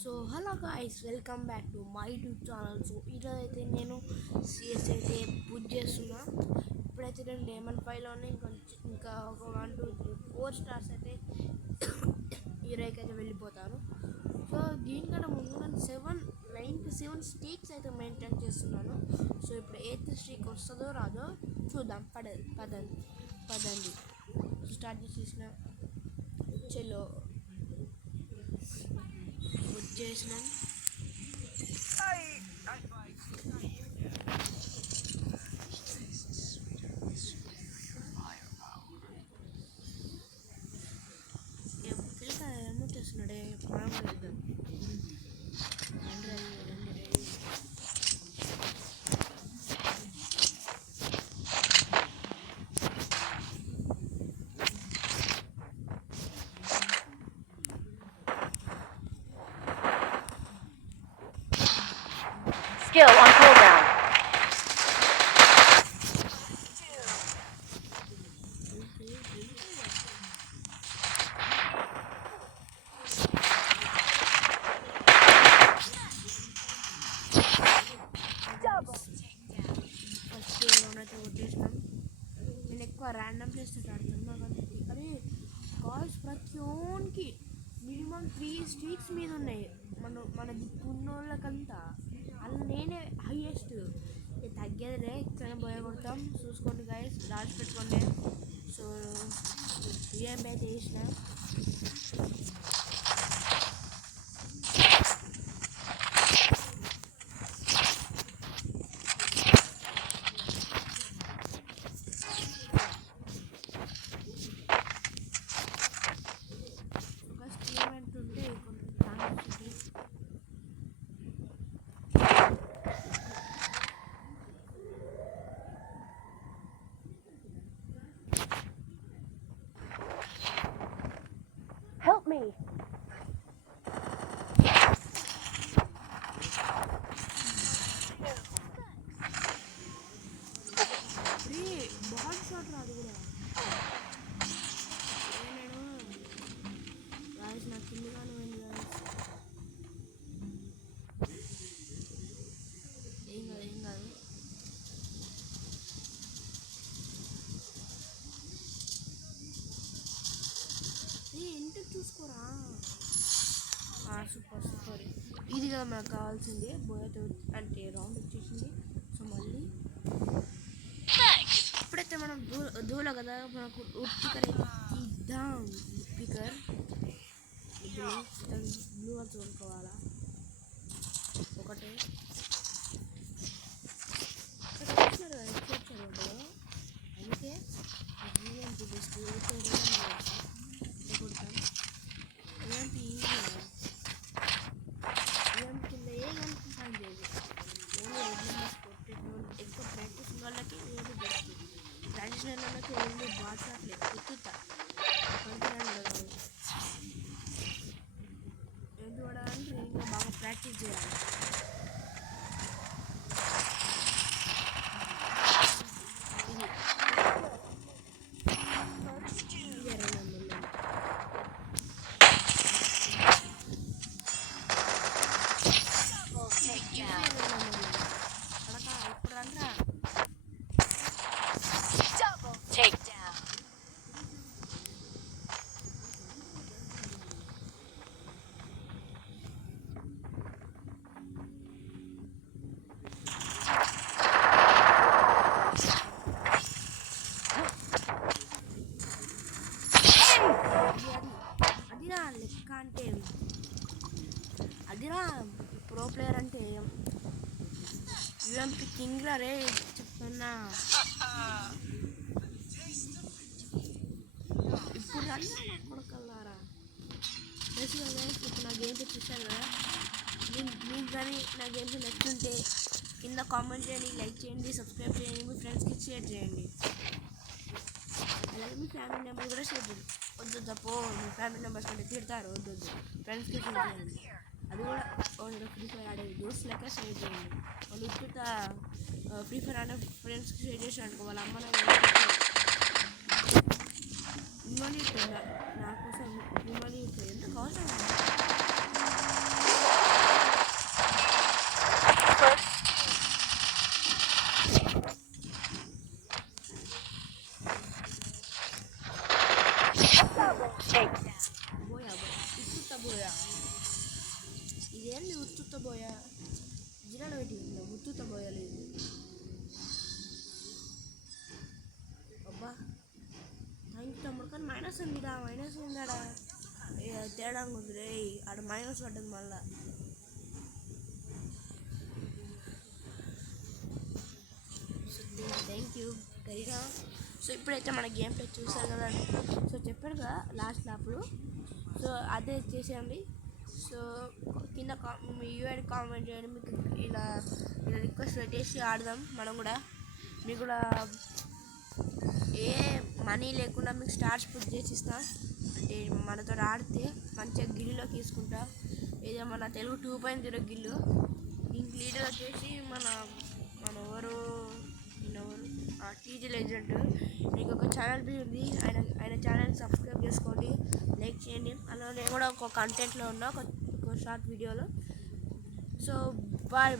So hello guys, welcome back to my YouTube channel. So ఈరోజు అయితే నేను CS అయితే పూజ చేస్తున్నా. ఇప్పుడైతే నేను డేమన్ 5లోనే ఇంకా ఒక 1 2 3 4 స్టార్స్ అయితే హీరోకి అయితే వెళ్ళిపోతాను. సో దీనికన్నా ముందు నేను 97 స్ట్రీక్స్ అయితే మెయింటైన్ చేస్తున్నాను. సో ఇప్పుడు 8th స్ట్రీక్ వస్తుందో రాదో చూద్దాం. పదండి స్టార్ట్ చేసేసిన చెల్లో వచ్చేసినాం. పిల్లక ఏమో చేస్తున్నాడే, మనం వెళ్దాం. Skill on cooldown. ఫస్ట్ గేమ్లోనైతే కొట్టేసినాం. నేను ఎక్కువ ర్యాండమ్ ప్లేస్ ఆడుతున్నా కదా. అరే కాల్స్ ప్రతి ఓన్కి మినిమం 3 స్ట్రీక్స్ మీద ఉన్నాయి. మన దిక్కున్నోళ్ళకంతా అలా నేనే హైయెస్ట్. తగ్గేదిలే, ఇక్కడ పోయే కొడతాం. చూసుకోండి గైస్, రాసి పెట్టుకోండి. సో ఏం అయితే వేసిన Help me. బాల్ షాట్ రాదు కూడా. నేను గాయస్ నాకు కిందిగానే పోయింది గాయస్. ఏం కాదు. ఇంటికి చూసుకోరా. సూపర్. ఇది కదా మనకు కావాల్సింది. బోయతో అంటే రౌండ్ వచ్చేసింది. సో మళ్ళీ ఇప్పుడైతే మనం దూల కదా, మనకు ఉప్పికర్ అయితే ఇద్దాం. ఉప్పికర్ బ్లూ అని చూడుకోవాలా ఒకటే. అందుకే బెస్ట్ కొడతాం. ఇలాంటి కింద ఏ గంట సాయం చేయదు. ఎక్కువ ప్రాక్టీస్ వాళ్ళకి ఏది బెస్ట్. ట్రెడిషనల్ వాళ్ళకి ఓన్లీ బాల్ షాట్లే కుత్తుతా ఏం చూడాలంటే ఇంకా బాగా ప్రాక్టీస్ చేయాలి. Takedown. అదిరా లెక్క అంటే, అదిరా ప్రో ప్లేయర్ అంటే. యూఎంపీ కింగ్లా రే చెప్తున్నా. ఇప్పుడు రన్నా కొడకల్లారా. బేసిక్గా ఇప్పుడు నా గేమ్స్ చూసాను కదా. మీకు కానీ నా గేమ్స్ నచ్చుంటే కింద కామెంట్ చేయండి, లైక్ చేయండి, సబ్స్క్రైబ్ చేయండి, మీ ఫ్రెండ్స్కి షేర్ చేయండి. అలాగే మీ ఫ్యామిలీ మెంబర్స్ కూడా షేర్ చేయండి. వద్దు తప్పో మీ ఫ్యామిలీ మెంబర్స్ కంటే తిడతారు. వద్దు ఫ్రెండ్స్కి షేర్ చేయండి. అది కూడా ఫ్రీ ఫైర్ ఆడే దోస్త్ లెక్క షేర్ చేయండి. వాళ్ళు ఇప్పుడుతా ఫ్రీ ఫైర్ ఆడే ఫ్రెండ్స్కి షేర్ చేసి అనుకో, వాళ్ళ అమ్మ మిమ్మల్ని నా కోసం మిమ్మల్ని ఎంత కావాలి. బోయా ఇదేంది ఉత్తుత్త బోయా జిరాలో పెట్టి ఉత్తుత్త బోయలేదు అబ్బా థ్యాంక్ యూ తమ్ముడు కానీ మైనస్ ఉందాడా తేడా ఉంది రే ఆడ మైనస్ పడ్డది మళ్ళా థ్యాంక్ యూ గరిగా సో ఇప్పుడైతే మన గేమ్ ప్లే చూసారు కదండి సో చెప్పాను కదా లాస్ట్ అప్పుడు సో అదే చేసేయండి సో కింద మీ యూఐడి కామెంట్ చేయండి మీకు ఇలా రిక్వెస్ట్ పెట్టేసి ఆడదాం మనం కూడా మీకు కూడా ఏ మనీ లేకుండా మీకు స్టార్స్ పుట్ చేసి ఇస్తాం అంటే మనతో ఆడితే మంచిగా గిల్లులోకి తీసుకుంటా ఏదో మన తెలుగు 2.0 గిల్లు దీనికి లీడర్ వచ్చేసి మన ఎవరు టీజీ లెజెండ్ మీకు ఒక ఛానల్ బి ఉంది ఆయన ఛానల్ సబ్స్క్రైబ్ చేసుకోండి లైక్ చేయండి అలా నేను కూడా ఒక కంటెంట్లో ఉన్నా ఒక షార్ట్ వీడియోలో సో బాయ్